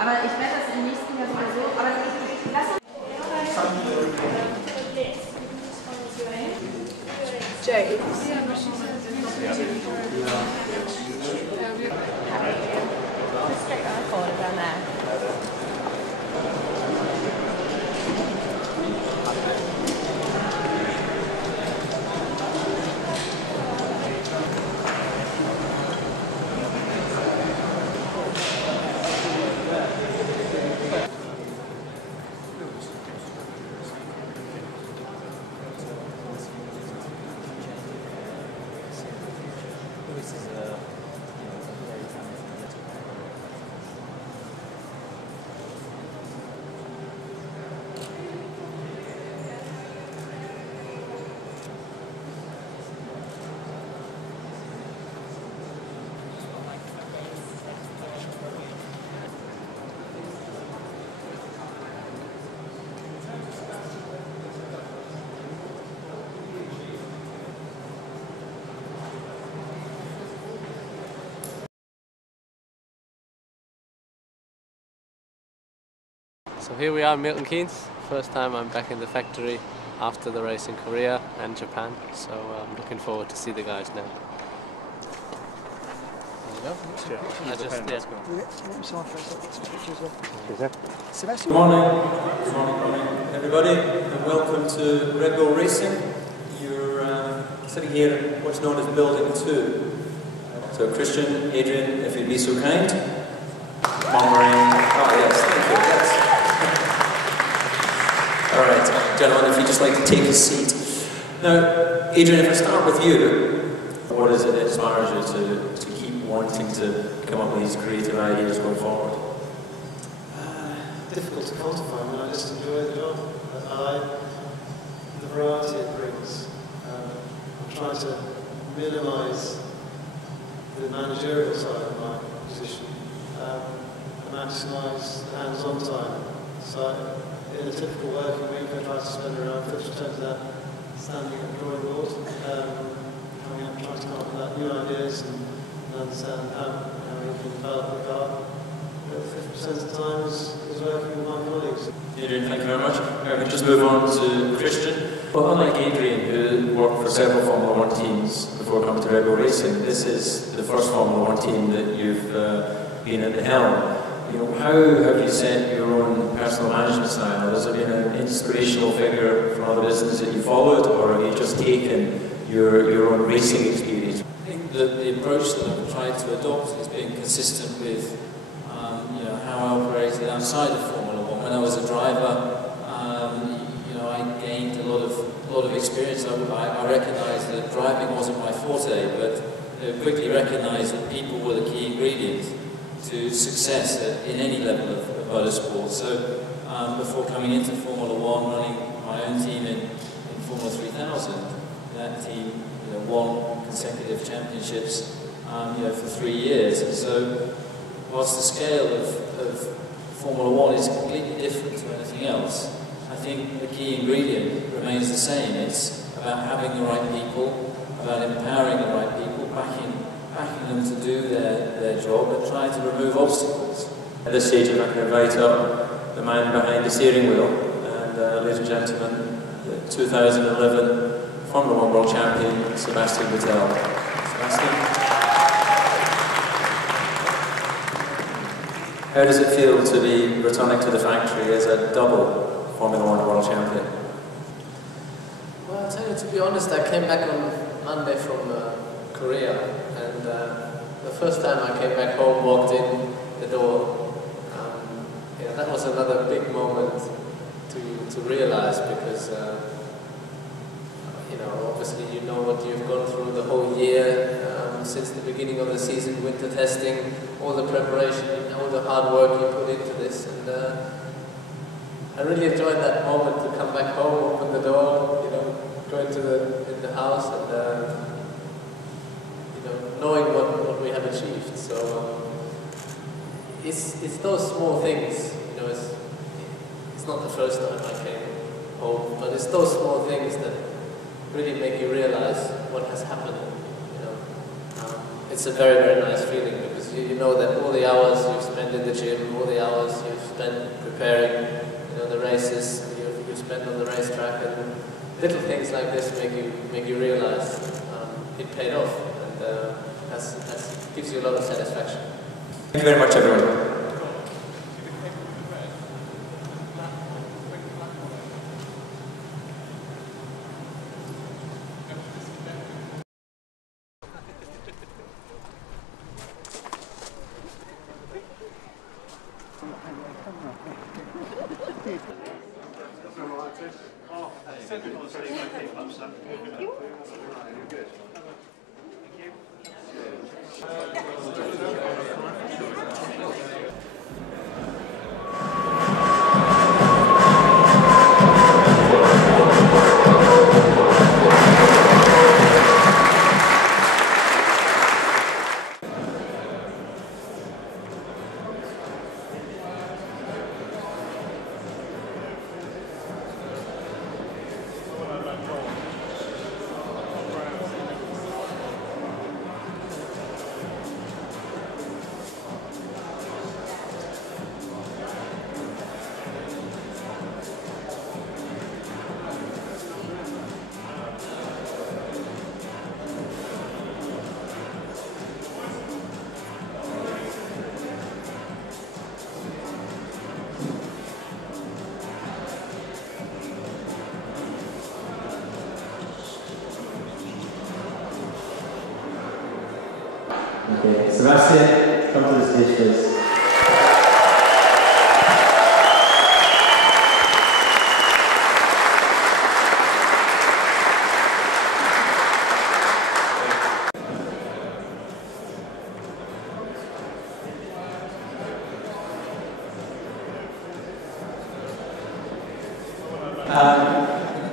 Aber ich werde das im nächsten Jahr sowieso, aber ich lasse Jay. Straight around corner down there. So here we are in Milton Keynes. First time I'm back in the factory after the race in Korea and Japan, so I'm looking forward to see the guys now. There you go. Sebastian. Good morning everybody, and welcome to Red Bull Racing. You're sitting here in what's known as Building 2. So Christian, Adrian, if you'd be so kind. Oh yes, thank you. Yes. Alright, gentlemen, if you'd just like to take a seat. Now, Adrian, if I start with you, what is it that inspires you to keep wanting to come up with these creative ideas going forward? Difficult to quantify. I mean, I just enjoy the job. I like the variety it brings. I'm trying to minimise the managerial side of my position and maximise the hands-on time. So, in a typical working week, I try to spend around 50% of that standing at the drawing board, coming up, trying to come up with new ideas and understand how we can develop the car. 50% of the time is working with my colleagues. Adrian, thank you very much. We'll just move on to Christian. Well, unlike Adrian, who worked for several Formula 1 teams before coming to Red Bull Racing, this is the first Formula 1 team that you've been at the helm. You know, how have you set your own personal management style? Has there been an inspirational figure from other businesses that you followed, or have you just taken your own racing experience? I think that the approach that I've tried to adopt has been consistent with how I operated outside of Formula 1. When I was a driver, I gained a lot of experience. I recognised that driving wasn't my forte, but I quickly recognised that people were the key ingredient to success in any level of motorsport. So before coming into Formula 1, running my own team in Formula 3000, that team won consecutive championships for 3 years. And so whilst the scale of Formula 1 is completely different to anything else, I think the key ingredient remains the same. It's about having the right people, about empowering the right people, backing them to do their job and trying to remove obstacles. At this stage, I'd like to invite up the man behind the steering wheel, and ladies and gentlemen, the 2011 Formula 1 World Champion, Sebastian Vettel. Sebastian? How does it feel to be returning to the factory as a double Formula 1 World Champion? Well, I'll tell you, to be honest, I came back on Monday from Korea, and the first time I came back home, walked in the door, that was another big moment to realize, because obviously you know what you've gone through the whole year, since the beginning of the season, winter testing, all the preparation, all the hard work you put into this, and I really enjoyed that moment to come back home, open the door, go into the house, and knowing what we have achieved. So it's those small things. It's not the first time I came home, but it's those small things that really make you realize what has happened. It's a very, very nice feeling, because you know that all the the hours you've spent in the gym, all the hours you've spent preparing, the races you spent on the racetrack, and little things like this make you realise it paid off, and that gives you a lot of satisfaction. Thank you very much, everyone. Okay, Sebastian, come to the stage, please.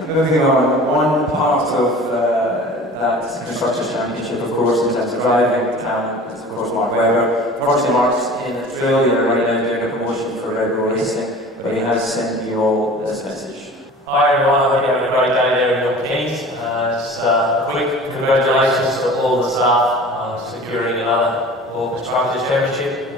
Moving on, one part of that Constructors Championship, of course, in terms of driving talent, is of course Mark Webber. Unfortunately, Mark's in Australia right now doing a promotion for RBR Racing, but he has sent me all this message. Hi everyone, I hope you're having a great day there in Milton Keynes. Just a quick congratulations to all the staff securing another World Constructors Championship.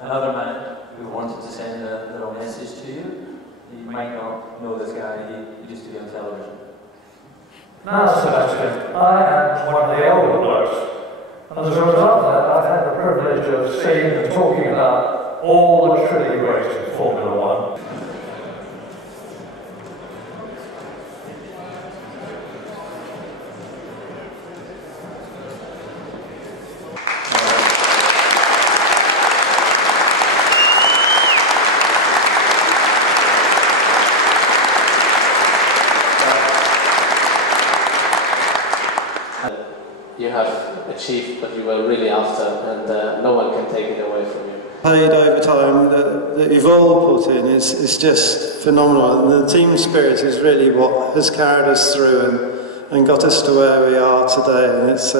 Another man who wanted to send a little message to you. You might not know this guy, he used to be on television. No, Sebastian, I am one of the older blokes. And as a result of that, I've had the privilege of seeing and talking about all the truly great in Formula One. You have achieved what you were really after, and no one can take it away from you. Paid overtime that you've all put in is just phenomenal, and the team spirit is really what has carried us through and got us to where we are today. And it's